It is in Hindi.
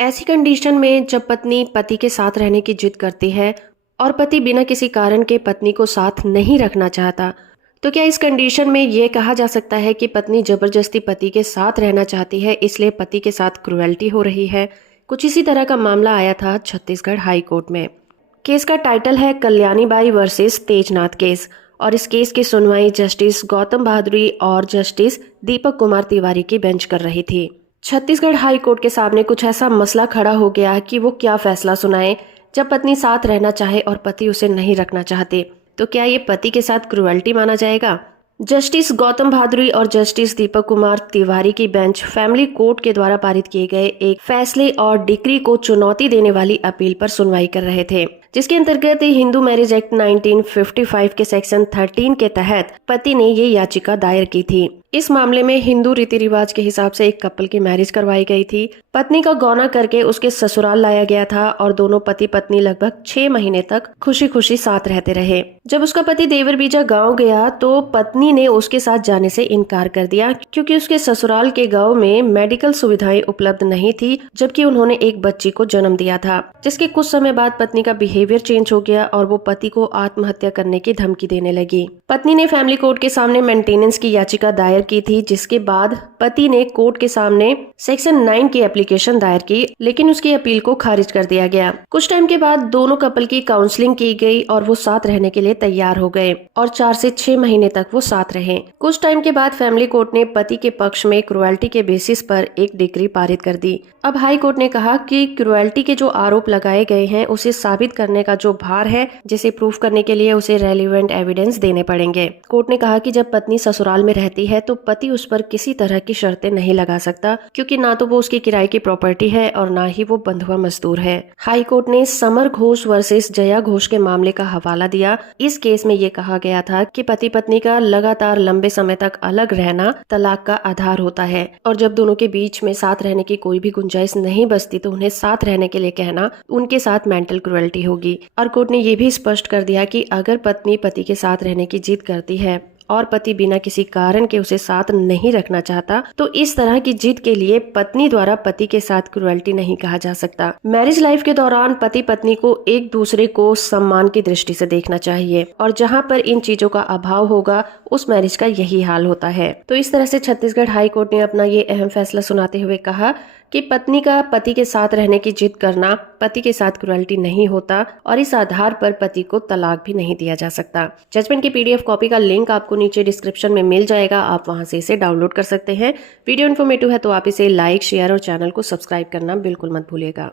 ऐसी कंडीशन में जब पत्नी पति के साथ रहने की जिद करती है और पति बिना किसी कारण के पत्नी को साथ नहीं रखना चाहता, तो क्या इस कंडीशन में ये कहा जा सकता है कि पत्नी जबरदस्ती पति के साथ रहना चाहती है, इसलिए पति के साथ क्रुएल्टी हो रही है? कुछ इसी तरह का मामला आया था छत्तीसगढ़ हाई कोर्ट में। केस का टाइटल है कल्याणी बाई वर्सेस तेजनाथ केस, और इस केस की सुनवाई जस्टिस गौतम भादुरी और जस्टिस दीपक कुमार तिवारी की बेंच कर रही थी। छत्तीसगढ़ हाई कोर्ट के सामने कुछ ऐसा मसला खड़ा हो गया कि वो क्या फैसला सुनाए। जब पत्नी साथ रहना चाहे और पति उसे नहीं रखना चाहते, तो क्या ये पति के साथ क्रुएल्टी माना जाएगा? जस्टिस गौतम भादुरी और जस्टिस दीपक कुमार तिवारी की बेंच फैमिली कोर्ट के द्वारा पारित किए गए एक फैसले और डिक्री को चुनौती देने वाली अपील पर सुनवाई कर रहे थे, जिसके अंतर्गत हिंदू मैरिज एक्ट 1955 के सेक्शन 13 के तहत पति ने ये याचिका दायर की थी। इस मामले में हिंदू रीति रिवाज के हिसाब से एक कपल की मैरिज करवाई गई थी। पत्नी का गौना करके उसके ससुराल लाया गया था और दोनों पति पत्नी लगभग 6 महीने तक खुशी खुशी साथ रहते रहे। जब उसका पति देवरबीजा गांव गया तो पत्नी ने उसके साथ जाने से इनकार कर दिया, क्योंकि उसके ससुराल के गांव में मेडिकल सुविधाएं उपलब्ध नहीं थी, जबकि उन्होंने एक बच्ची को जन्म दिया था। जिसके कुछ समय बाद पत्नी का बिहेवियर चेंज हो गया और वो पति को आत्महत्या करने की धमकी देने लगी। पत्नी ने फैमिली कोर्ट के सामने मेंटेनेंस की याचिका दायर की थी, जिसके बाद पति ने कोर्ट के सामने सेक्शन 9 की एप्लीकेशन दायर की, लेकिन उसकी अपील को खारिज कर दिया गया। कुछ टाइम के बाद दोनों कपल की काउंसलिंग की गई और वो साथ रहने के लिए तैयार हो गए और 4 से 6 महीने तक वो साथ रहे। कुछ टाइम के बाद फैमिली कोर्ट ने पति के पक्ष में क्रुएल्टी के बेसिस पर एक डिक्री पारित कर दी। अब हाई कोर्ट ने कहा कि क्रुएल्टी के जो आरोप लगाए गए हैं उसे साबित करने का जो भार है, जिसे प्रूफ करने के लिए उसे रेलिवेंट एविडेंस देने पड़ेंगे। कोर्ट ने कहा कि जब पत्नी ससुराल में रहती है तो पति उस पर किसी तरह की शर्तें नहीं लगा सकता, क्योंकि ना तो वो उसकी किराए की प्रॉपर्टी है और ना ही वो बंधुआ मजदूर है। हाई कोर्ट ने समर घोष वर्सेस जया घोष के मामले का हवाला दिया। इस केस में ये कहा गया था कि पति पत्नी का लगातार लंबे समय तक अलग रहना तलाक का आधार होता है, और जब दोनों के बीच में साथ रहने की कोई भी गुंजाइश नहीं बचती तो उन्हें साथ रहने के लिए कहना उनके साथ मेंटल क्रुएल्टी होगी। और कोर्ट ने ये भी स्पष्ट कर दिया कि अगर पत्नी पति के साथ रहने की जिद करती है और पति बिना किसी कारण के उसे साथ नहीं रखना चाहता, तो इस तरह की जिद के लिए पत्नी द्वारा पति के साथ क्रुएल्टी नहीं कहा जा सकता। मैरिज लाइफ के दौरान पति पत्नी को एक दूसरे को सम्मान की दृष्टि से देखना चाहिए, और जहां पर इन चीजों का अभाव होगा उस मैरिज का यही हाल होता है। तो इस तरह से छत्तीसगढ़ हाई कोर्ट ने अपना ये अहम फैसला सुनाते हुए कहा कि पत्नी का पति के साथ रहने की जिद करना पति के साथ क्रुएल्टी नहीं होता, और इस आधार पर पति को तलाक भी नहीं दिया जा सकता। जजमेंट की PDF कॉपी का लिंक आपको नीचे डिस्क्रिप्शन में मिल जाएगा, आप वहां से इसे डाउनलोड कर सकते हैं। वीडियो इन्फॉर्मेटिव है तो आप इसे लाइक, शेयर और चैनल को सब्सक्राइब करना बिल्कुल मत भूलिएगा।